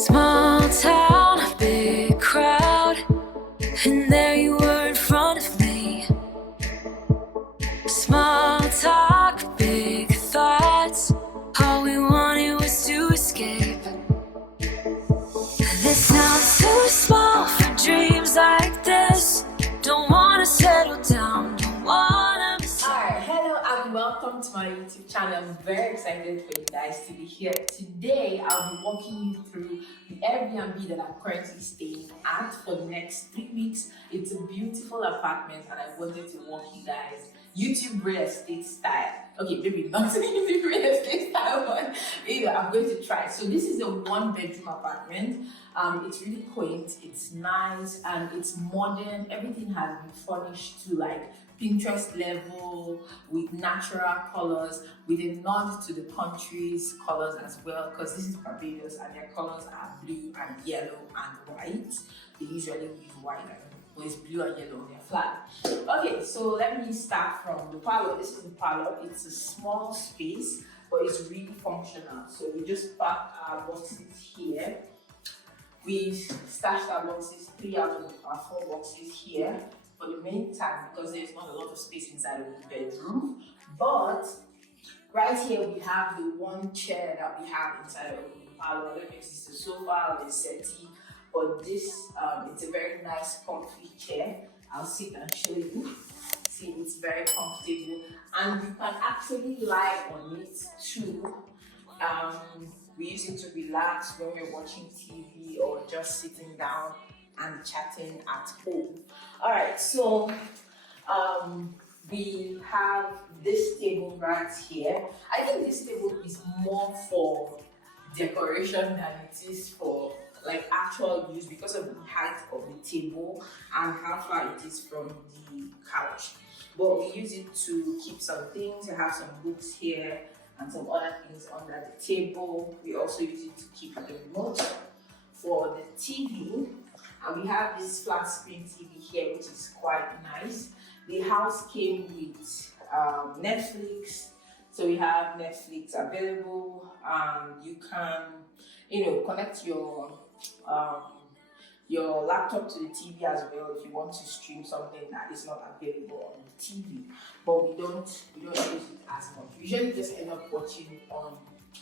Small town, big crowd, and there you were in front of me. Small talk, big thoughts, all we wanted was to escape. This sounds too small for dreams like this. Don't wanna settle down, don't wanna be. Alright, hello and welcome to my YouTube channel. I'm very excited for you guys to be here. Today, I'll be walking you through the Airbnb that I'm currently staying at for the next 3 weeks. It's a beautiful apartment and I wanted to walk you guys YouTube real estate style. Okay, maybe not YouTube real estate style, but anyway, I'm going to try. So this is a 1-bedroom apartment. It's really quaint, it's nice, and it's modern. Everything has been furnished to like Pinterest level with natural colors, with a nod to the country's colors as well, because this is Barbados and their colors are blue and yellow and white. They usually use white, but it's blue and yellow on their flag. Okay, so let me start from the parlor. This is the parlor. It's a small space, but it's really functional. So we just park our boxes here. We stashed our boxes, 3 out of our 4 boxes here for the main time because there's not a lot of space inside of the bedroom. But right here we have the one chair that we have inside of the parlor. I don't know if it's a sofa or a settee, but this it's a very nice comfy chair. I'll sit and show you. See, it's very comfortable and you can actually lie on it too. We use it to relax when we're watching TV or just sitting down and chatting at home. Alright, so we have this table right here. I think this table is more for decoration than it is for like actual use because of the height of the table and how far it is from the couch. But we use it to keep some things. I have some books here and some other things under the table. We also use it to keep the remote for the TV. And we have this flat screen TV here, which is quite nice. The house came with Netflix. So we have Netflix available. You can, connect your laptop to the TV as well if you want to stream something that is not available on the TV. But we don't use it as much. We usually just end up watching on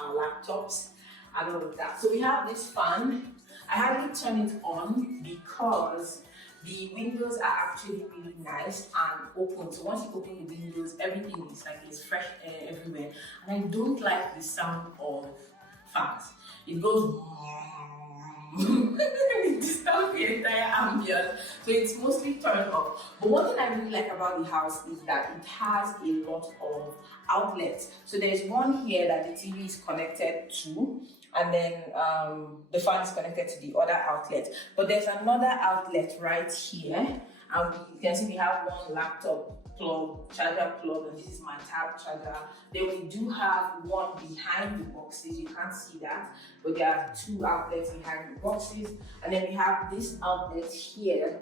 our laptops and all of that. So we have this fan. I hardly turn it on because the windows are actually really nice and open. So once you open the windows, everything is like there's fresh air everywhere. And I don't like the sound of fans. It goes it disturbs the entire ambience, so it's mostly turned off. But one thing I really like about the house is that it has a lot of outlets. So there's one here that the TV is connected to, and then the fan is connected to the other outlet. But there's another outlet right here, and you can see we have one laptop plug, charger plug, and this is my tab charger. Then we do have one behind the boxes. You can't see that, but there are 2 outlets behind the boxes. And then we have this outlet here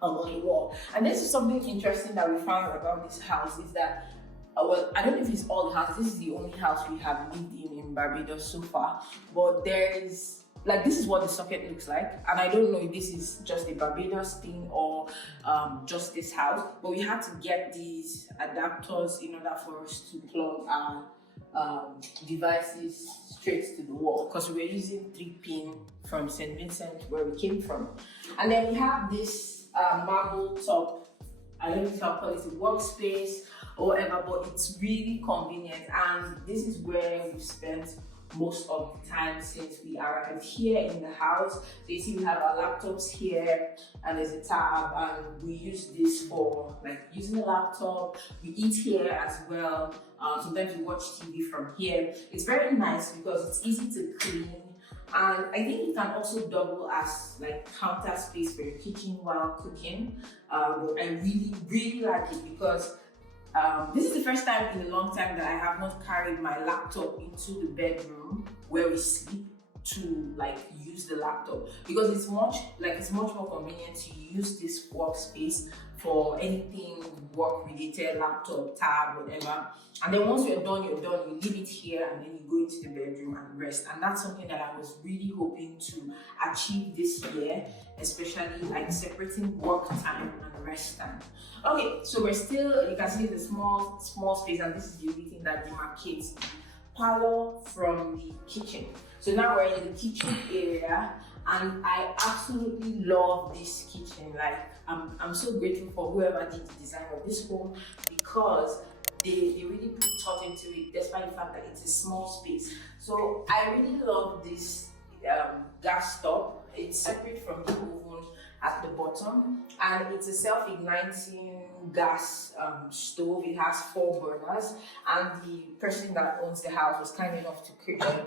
on the wall. And this is something interesting that we found about this house is that, well, I don't know if it's all the houses. This is the only house we have lived in Barbados so far. But there is, like, this is what the socket looks like, and I don't know if this is just a Barbados thing or just this house, but we had to get these adapters in order for us to plug our devices straight to the wall because we were using 3-pin from St. Vincent where we came from. And then we have this marble top, I don't know if I'll call it a workspace or whatever, but it's really convenient, and this is where we've spent most of the time since we arrived here in the house. So you see we have our laptops here and there's a tab, and we use this for like using the laptop. We eat here as well. Sometimes we watch TV from here. It's very nice because it's easy to clean, and I think it can also double as like counter space for your kitchen while cooking. But I really like it because this is the first time in a long time that I have not carried my laptop into the bedroom where we sleep. to like use the laptop, because it's much more convenient to use this workspace for anything work related, laptop, tab, whatever. And then once you're done, you leave it here and then you go into the bedroom and rest. And that's something that I was really hoping to achieve this year, especially like separating work time and rest time. Okay, so we're still, you can see the small space, and this is the only thing that demarcates the parlor from the kitchen. So now we're in the kitchen area, and I absolutely love this kitchen. Like I'm so grateful for whoever did the design of this home, because they really put thought into it, despite the fact that it's a small space. So I really love this gas stove. It's separate from the oven at the bottom, and it's a self-igniting gas stove. It has 4 burners, and the person that owns the house was kind enough to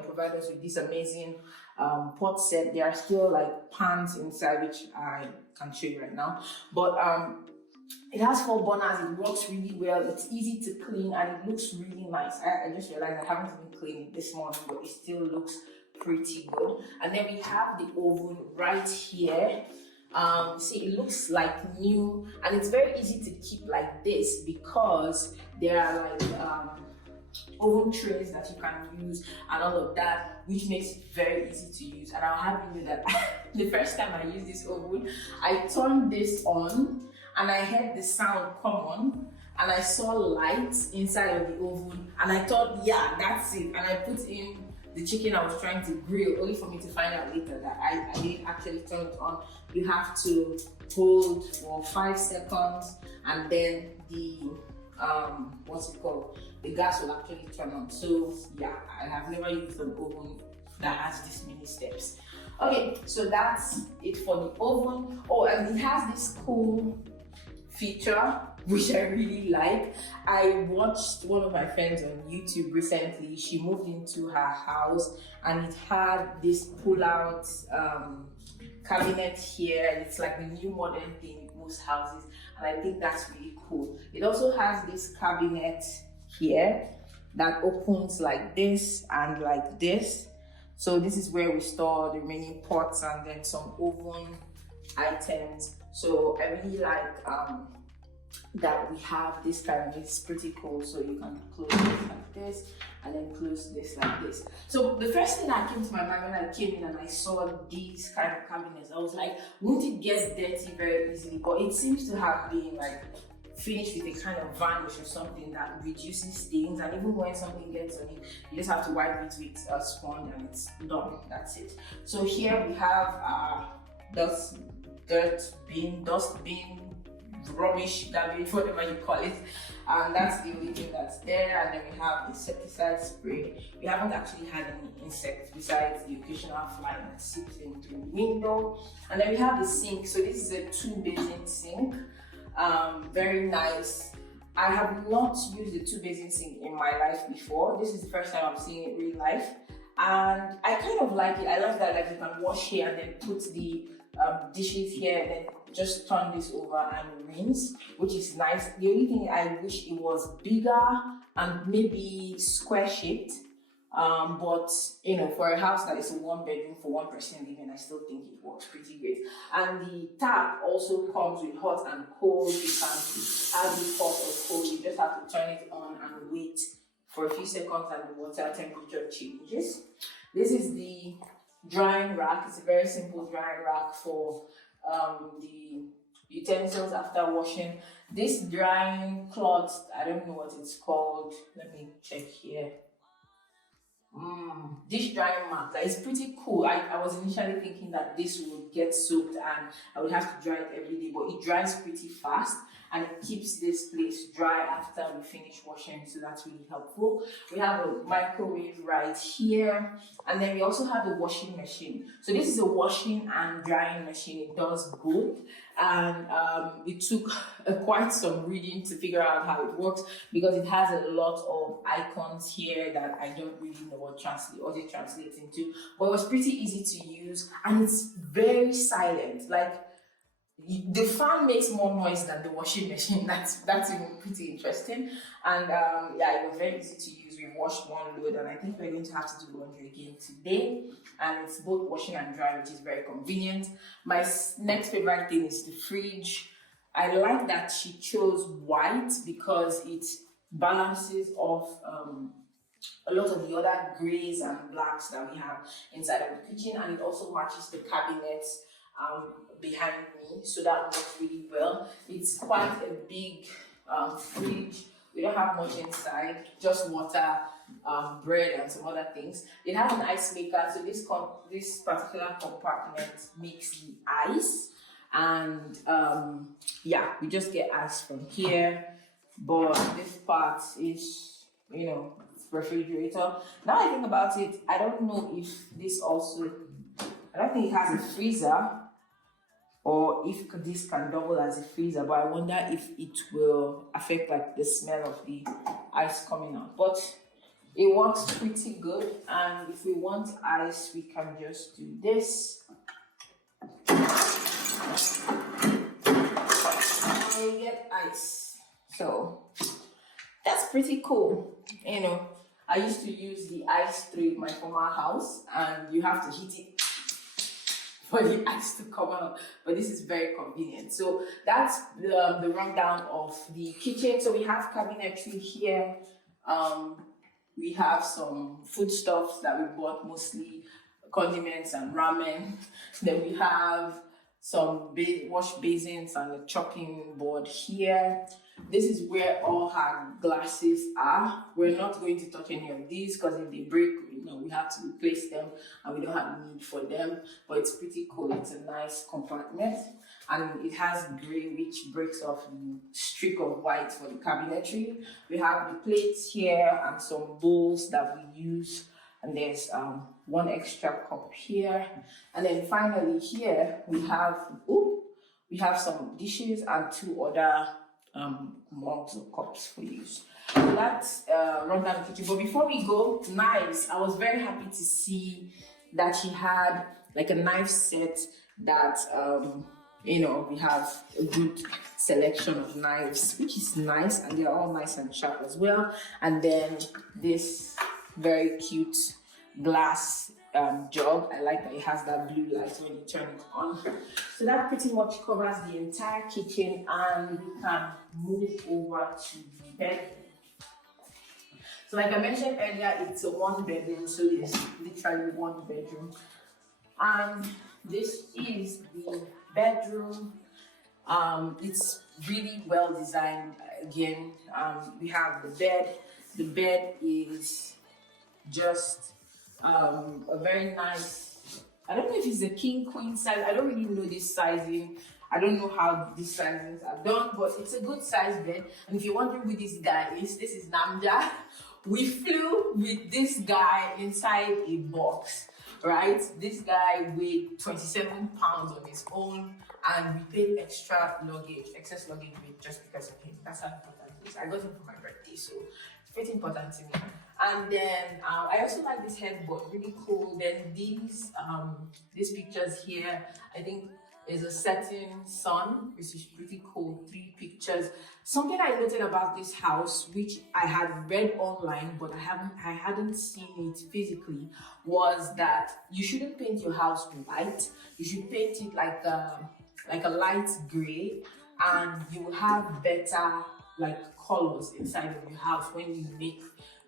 provide us with this amazing pot set. There are still like pans inside, which I can show you right now, but it has 4 burners. It works really well. It's easy to clean, and it looks really nice. I just realized I haven't even cleaned it this morning, but it still looks pretty good. And then we have the oven right here. See, it looks like new, and it's very easy to keep like this because there are like oven trays that you can use and all of that, which makes it very easy to use. And I'll have you know that the first time I used this oven, I turned this on and I heard the sound come on, and I saw lights inside of the oven, and I thought, yeah, that's it. And I put in the chicken I was trying to grill, only for me to find out later that I didn't actually turn it on. You have to hold for 5 seconds, and then the what's it called? The gas will actually turn on. So yeah, I have never used an oven that has this many steps. Okay, so that's it for the oven. Oh, and it has this cool feature which I really like. I watched one of my friends on YouTube recently. She moved into her house, and it had this pull-out cabinet here. It's like the new modern thing in most houses, and I think that's really cool. It also has this cabinet here that opens like this and like this. So this is where we store the remaining pots and then some oven items. So I really like that we have this kind of, it's pretty cool. So you can close this like this and then close this like this. So the first thing that came to my mind when I came in and I saw these kind of cabinets, I was like, won't it get dirty very easily? But it seems to have been like finished with a kind of varnish or something that reduces stains, and even when something gets on it, you just have to wipe it with a sponge and it's done. That's it. So here we have dust bin, rubbish, garbage, whatever you call it, and that's the only thing that's there. And then we have insecticide spray. We haven't actually had any insects besides the occasional fly that seeps in through the window. And then we have the sink. So this is a 2-basin sink. Very nice. I have not used a 2-basin sink in my life before. This is the first time I'm seeing it in real life, and I kind of like it. I like that like you can wash here and then put the dishes here and then just turn this over and rinse, which is nice. The only thing I wish it was bigger and maybe square shaped. But you know, for a house that is a 1-bedroom for 1 person living, I still think it works pretty great. And the tap also comes with hot and cold. You can add it hot or cold. You just have to turn it on and wait for a few seconds and the water temperature changes. This is the drying rack. It's a very simple drying rack for the utensils after washing. This drying cloth, I don't know what it's called. Let me check here. Dish drying mat. That is pretty cool. I was initially thinking that this would get soaked and I would have to dry it every day, but it dries pretty fast and it keeps this place dry after we finish washing, so that's really helpful. We have a microwave right here, and then we also have the washing machine. So this is a washing and drying machine. It does both, and it took quite some reading to figure out how it works, because it has a lot of icons here that I don't really know what it translates into, but it was pretty easy to use, and it's very silent. Like, the fan makes more noise than the washing machine. That's even pretty interesting. And yeah, it was very easy to use. We washed one load, and I think we're going to have to do laundry again today. And it's both washing and dry, which is very convenient. My next favorite thing is the fridge. I like that she chose white because it balances off a lot of the other grays and blacks that we have inside of the kitchen, and it also matches the cabinets behind me, so that works really well. It's quite a big fridge. We don't have much inside, just water, bread, and some other things. It has an ice maker, so this particular compartment makes the ice, and yeah, we just get ice from here. But this part is, refrigerator. Now I think about it, I don't know if this also, I don't think it has a freezer, or if this can double as a freezer, but I wonder if it will affect like the smell of the ice coming out. But it works pretty good, and if we want ice, we can just do this. And we get ice. So that's pretty cool. I used to use the ice tray in my former house, and you have to hit it for the ice to come out, but this is very convenient. So that's the rundown of the kitchen. So we have cabinetry here. We have some foodstuffs that we bought, mostly condiments and ramen. Then we have some wash basins and a chopping board here. This is where all her glasses are. We're not going to touch any of these because if they break, we have to replace them, and we don't have need for them. But it's pretty cool. It's a nice compartment, and it has gray, which breaks off the streak of white for the cabinetry. We have the plates here and some bowls that we use, and there's one extra cup here. And then finally here we have some dishes and two other mugs or cups for use. So that's run down the kitchen. But before we go, knives. I was very happy to see that she had like a knife set that we have a good selection of knives, which is nice, and they're all nice and sharp as well. And then this very cute glass jug. I like that it has that blue light when you turn it on. So that pretty much covers the entire kitchen, and we can move over to the bedroom. So like I mentioned earlier, it's a one bedroom, so it's literally one bedroom. And this is the bedroom. It's really well designed. Again, we have the bed. The bed is just a very nice, I don't know if it's a king queen size. I don't really know this sizing. I don't know how these sizings are done, but it's a good size bed. And if you're wondering who this guy is, this is Namja. We flew with this guy inside a box, right? This guy weighed 27 pounds on his own, and we paid excess luggage weight just because of him. That's how important it is. I got him for my birthday, so it's pretty important to me. And then I also like this headboard, really cool. Then these pictures here, I think is a setting sun, which is pretty cool. 3 pictures. Something I noted about this house, which I had read online, but I hadn't seen it physically, was that you shouldn't paint your house white. You should paint it like a light gray, and you will have better like colors inside of your house when you make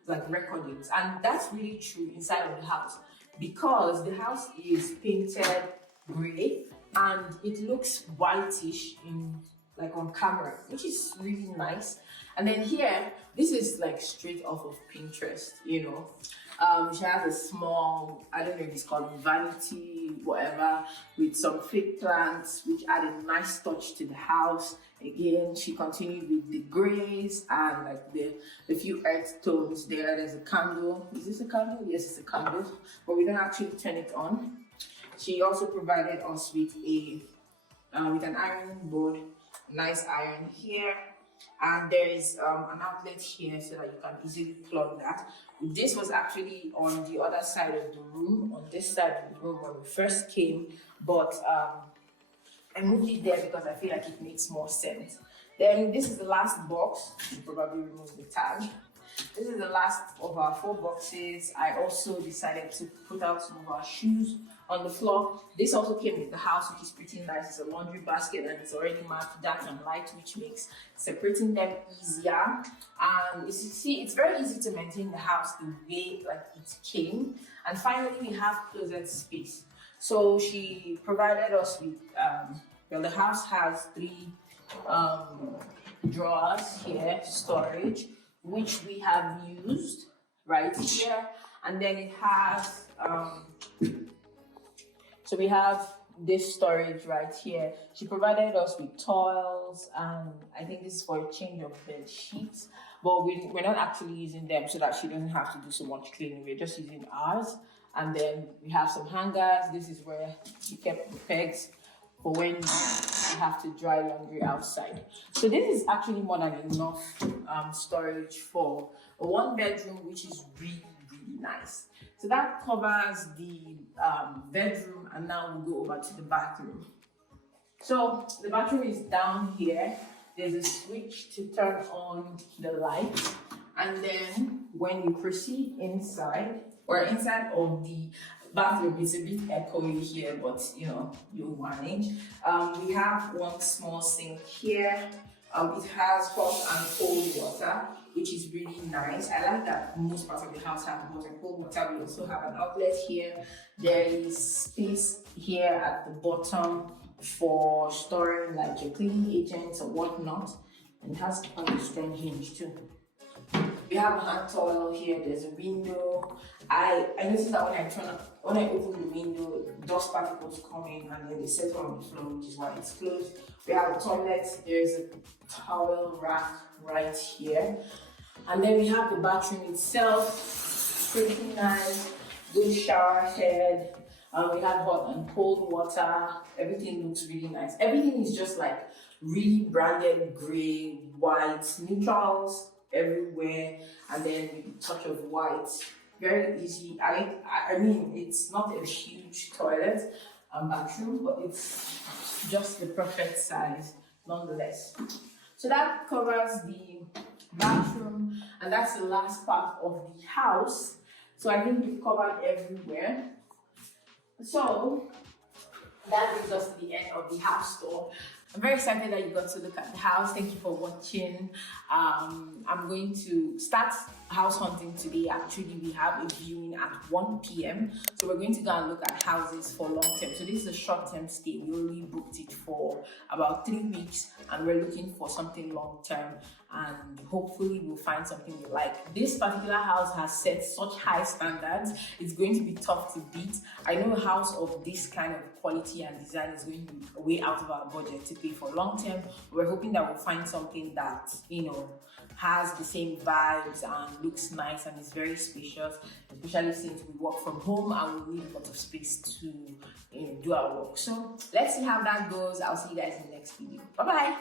like recordings. And that's really true inside of the house, because the house is painted gray and it looks whitish on camera, which is really nice. And then here, this is like straight off of Pinterest. She has a small, I don't know if it's called vanity, whatever, with some fake plants, which added a nice touch to the house. Again, she continued with the grays and like the few earth tones there. There's a candle. Is this a candle? Yes, it's a candle, but we don't actually turn it on. She also provided us with an iron board, nice iron here, and there is an outlet here so that you can easily plug that. This was actually on the other side of the room, on this side of the room when we first came, but I moved it there because I feel like it makes more sense. Then this is the last box. You probably remove the tag. This is the last of our 4 boxes. I also decided to put out some of our shoes on the floor. This also came with the house, which is pretty nice. It's a laundry basket and it's already marked dark and light, which makes separating them easier. And as you see, it's very easy to maintain the house the way like it came. And finally, we have closet space. So she provided us with, well, the house has 3 drawers here, storage, which we have used right here. And then it has, so we have this storage right here. She provided us with towels, and I think this is for a change of bed sheets, but we're not actually using them so that she doesn't have to do so much cleaning. We're just using ours. And then we have some hangers. This is where she kept the pegs for when you have to dry laundry outside. So this is actually more than enough storage for a 1-bedroom, which is really, really nice. So that covers the bedroom, and now we'll go over to the bathroom. So the bathroom is down here. There's a switch to turn on the light, and then when you proceed inside, or inside of the bathroom, it's a bit echoey here, but you know, you'll manage. We have one small sink here. It has hot and cold water, which is really nice. I like that most parts of the house have hot and cold water. We also have an outlet here. There is space here at the bottom for storing like your cleaning agents or whatnot. And it has quite a strong hinge too. We have a hand towel here. There's a window. I noticed that when I open the window, dust particles come in and then they settle on the floor, which is why it's closed. We have a toilet. There's a towel rack right here. And then we have the bathroom itself. Pretty nice. Good shower head. We have hot and cold water. Everything looks really nice. Everything is just like really branded gray, white, neutrals everywhere, and then with a touch of white. Very easy. I mean, it's not a huge toilet and bathroom, but it's just the perfect size nonetheless. So that covers the bathroom, and that's the last part of the house. So I think we've covered everywhere. So that brings us to the end of the house tour. I'm very excited that you got to look at the house. Thank you for watching. I'm going to start house hunting today. Actually, we have a viewing at 1 p.m. So we're going to go and look at houses for long term. So this is a short-term stay. We only booked it for about 3 weeks, and we're looking for something long term. And hopefully we'll find something we like. This particular house has set such high standards. It's going to be tough to beat. I know a house of this kind of quality and design is going to be way out of our budget to pay for long term. We're hoping that we'll find something that, you know, has the same vibes and looks nice and is very spacious, especially since we work from home and we need a lot of space to, you know, do our work. So let's see how that goes. I'll see you guys in the next video. Bye bye.